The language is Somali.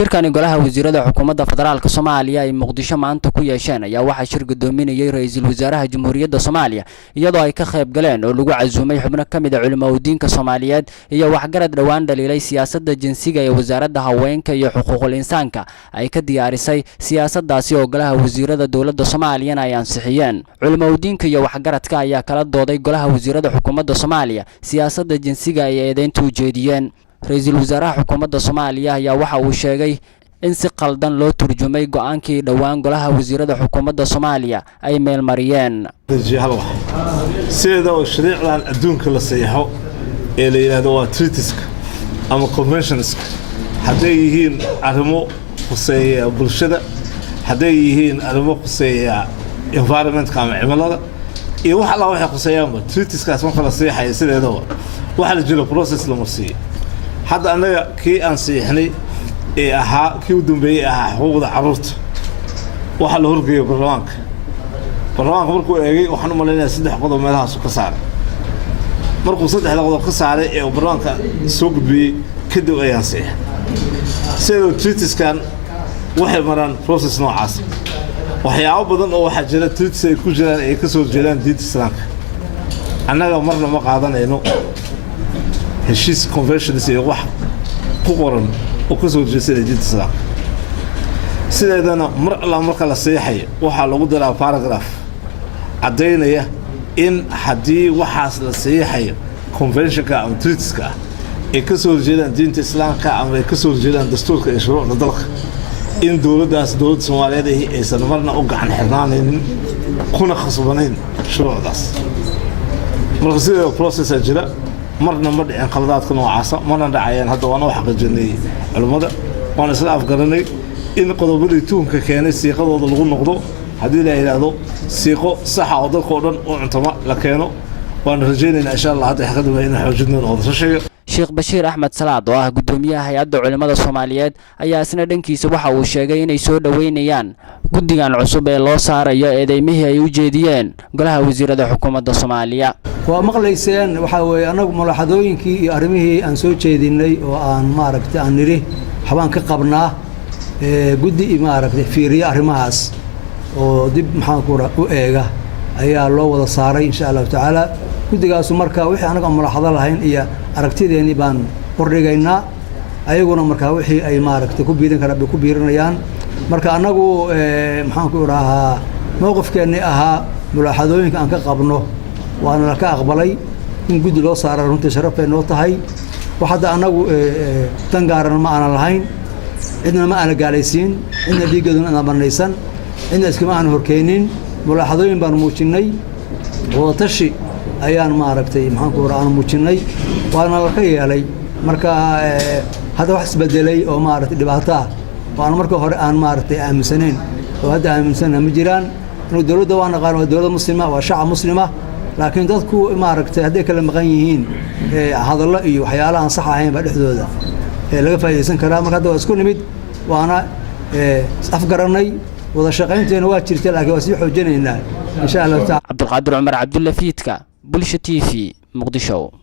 shirkani golaha wasiirada xukuumadda federaalka Soomaaliya ay Muqdisho maanta ku yeesheen ayaa waxa shir gudoominayay ra'iisul wasaaraha Jamhuuriyadda Soomaaliya iyadoo ay ka qayb galeen oo lagu casuumay xubno kamid ah culimada Soomaaliyeed iyo waxgarad dhawaan dhaliilay siyaasadda jinsiga ee wasaaradda haweenka iyo xuquuqul insaanka ay ka diyaarisay siyaasadaasi oo golaha wasiirada dawladda Soomaaliya ay ansixiyeen culimada iyo waxgaradka ayaa kala dooday golaha wasiirada xukuumadda Soomaaliya siyaasadda jinsiga ay eedeyntu u jeediyeen ra'iisul wasaaraha xukuumadda Soomaaliya ayaa waxa uu sheegay in si qaldan loo turjumay go'aankii dhawaan golaha wasiirada xukuumadda Soomaaliya ay meel mariyeen sida oo shariicdan adduunka la saxo ee la yiraahdo waa treaties ama conventions haday yihiin arrimo khuseeya bulshada haday yihiin arrimo khuseeya environment ama cimilada iyo wax alla waxa khuseeyaan treaties kaas marka la saxayo sideedaba waxa la jiro process la marsiyo hadda anaga kii aan saxnay ee ahaa kii u dambeeyay ahaa xuquuqda carruurta waxa la horgeeyay barnaamijka markuu eegay waxaan u maleynayaa 3 qodob meelahaas ka saaray markuu 3 qodob ka saaray ee barnaamijka soo gudbiyay kadib ayaan saxay sidoo treaties-kan waxay maraan process noocaas waxyaabo badan oo waxa jira treaties ay ku jiraan ay ka soo jeedaan diinta Islaamka annaga marna ma qaadanayno heshiis conventions iyo wax ku qoran oo ka soo jeesay diinta Islaamka sideedana marka la saxay waxa lagu daraa paragraph cadeynaya in hadii waxaas la saxay convention-ka ama treaties-ka ay ka soo jeedaan diinta Islaamka ama ay ka soo jeedaan dastuurka iyo shuruucda dalka in dawladda Soomaaliyeed aysan marna u gacan xirnaanaynin kuna khasbanayn shuruucdaas marka sidoo process jira marna ma dhicin qaladaadka noocaas marna dhacayaan hadda waan wax xaqiijinay culimada waan isla afgaranay in qodobadii tuunka keenay siiqadooda lagu noqdo hadii la yiraahdo siiqo sax ah oo dadka oo dhan u cuntama la keeno waan rajaynaynaa insha Allah hadda xaqaduna in xoojinno oo dashay Sheekh Bashiir Ahmed Salaad oo ah gudoomiyaha hay'adda culimada Soomaaliyeed ayaa isna dhankiisa waxa uu sheegay inay soo dhaweynayaan guddigan cusub ee loo saarayo eedeymihii ay u jeediyeen golaha wasiirada xukuumadda Soomaaliya waa maqlayseen waxa weeye anagu mulaxadooyinkii iyo arrimihii aan soo jeedinay oo aan maaragtay aan niri xabaan ka qabnaa guddi maaragtay fiiriya arrimahaas oo dib maxaan ku u eega ayaa loo wada saaray insha Allah taala guddigaas marka wixii anaga mulaxado lahayn iyo aragtideeni baan qordhigaynaa ayaguna marka wixii ay maaragtay ku biirin karaan ku biirinayaan marka anagu maxaan ku raahaa mowqifkeeni ahaa mulaxadooyinka aan ka qabno waana la ka aqbalay in guddi loo saaray runtii sharaf ay noo tahay waxa anagu tan gaaran ma aan lahayn cidna ma aan gaalaysiin cidna dhiigaduna aan banaysan cidna iskama aan horkeenin mulaxadooyin baan muujinay wada tashi ayaan maaragtay maxaan ku raacay muujinay waana la ka yeelay marka hada wax isbedelay oo maaragtay dhibaato ah waan marka hore aan maaragtay aaminsaneyn oo hadda aaminsanaa ma jiraan inuu dawladda waan qaan waa dawlad muslima waa shacab muslima laakiin dadku maaragtay haday kala maqan yihiin hadallo iyo waxyaalaha aan sax ahayn ba dhexdooda laga faa'iideysan karaa marka hadda waa isku nimid waana afgaranay wada shaqaynteena waa jirtay laakiin waa sii xoojinaynaa insha Allah. Cabdulqaadir Umar Cabdulla Fiidka Bulsho TV Muqdisho.